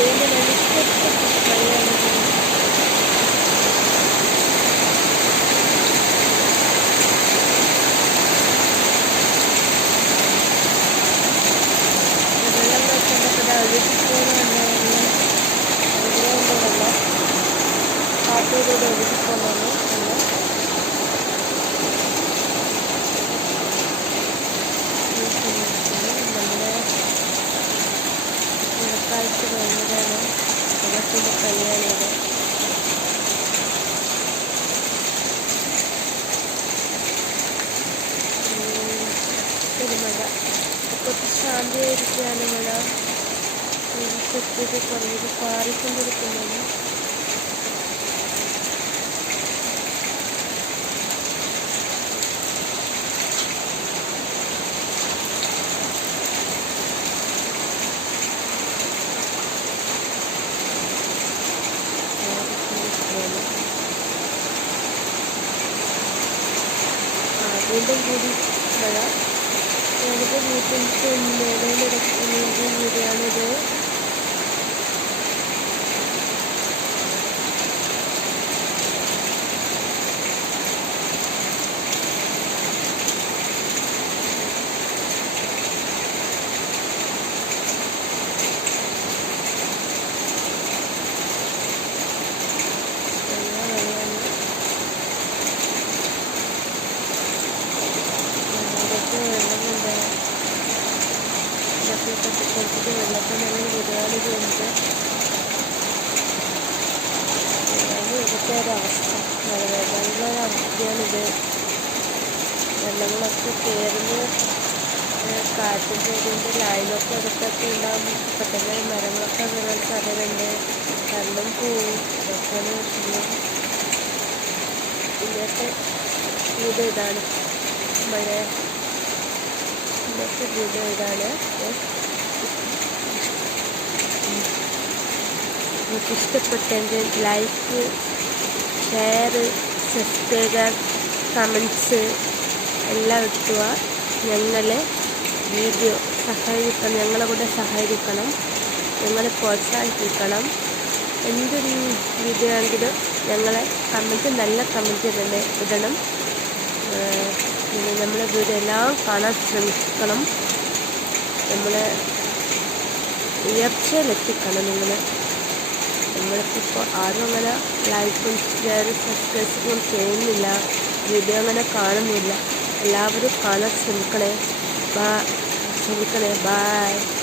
కూడా వెళ్ళిపోయాను തന്നെയാണിത് ഒരു മഴ. കുറച്ച് ശാന്തിയായിരിക്കുകയാണ് മഴ. കൊറേ പാറിക്കൊണ്ടിരിക്കുന്നത് വീണ്ടും കൂടി വരാം. ഞാനിപ്പോൾ വീട്ടിൽ വീഡിയോ വീടാണിത് നല്ല വിടാനിതുണ്ട് ഇതൊക്കെ ഇവിടുത്തെ ഒരവസ്ഥ മഴവെള്ളമുള്ള ഒരവസ്ഥയാണിത് വെള്ളങ്ങളൊക്കെ കയറുന്ന കാറ്റിന്റെ ഇതിന്റെ ലൈനൊക്കെ അടുത്തൊക്കെ ഉണ്ടാകും പെട്ടെന്ന് മരങ്ങളൊക്കെ വീണാൽ സാധ്യതയുണ്ട് കള്ളും പോവും ഇതൊക്കെയാണ് വിഷയം ഇന്നത്തെ വീട് ഇതാണ്. മഴ ഇന്നത്തെ വീട് ഇതാണ്. നിങ്ങൾക്ക് ഇഷ്ടപ്പെട്ടെങ്കിൽ ലൈക്ക് ഷെയർ സബ്സ്ക്രൈബർ കമൻസ് എല്ലാം ഇട്ടുക ഞങ്ങളെ വീഡിയോ സഹായിക്കണം ഞങ്ങളെ കൂടെ സഹായിക്കണം ഞങ്ങളെ പ്രോത്സാഹിപ്പിക്കണം. എന്തൊരു വീഡിയോ ആണെങ്കിലും ഞങ്ങളെ കമന്റ് നല്ല കമന്റ് തന്നെ ഇടണം. നമ്മളെ വീഡിയോ എല്ലാം കാണാൻ ശ്രമിക്കണം. നമ്മളെ ഉയർച്ചയിലെത്തിക്കണം നിങ്ങൾ നമ്മൾക്കിപ്പോൾ ആരും അങ്ങനെ ലൈക്കും ഷെയറും സബ്സ്ക്രൈബും ചെയ്യുന്നില്ല വീഡിയോ അങ്ങനെ കാണുന്നില്ല. എല്ലാവരും കാണാൻ ശ്രമിക്കണേ. ബാ ശ്രമിക്കണേ. ബായ്.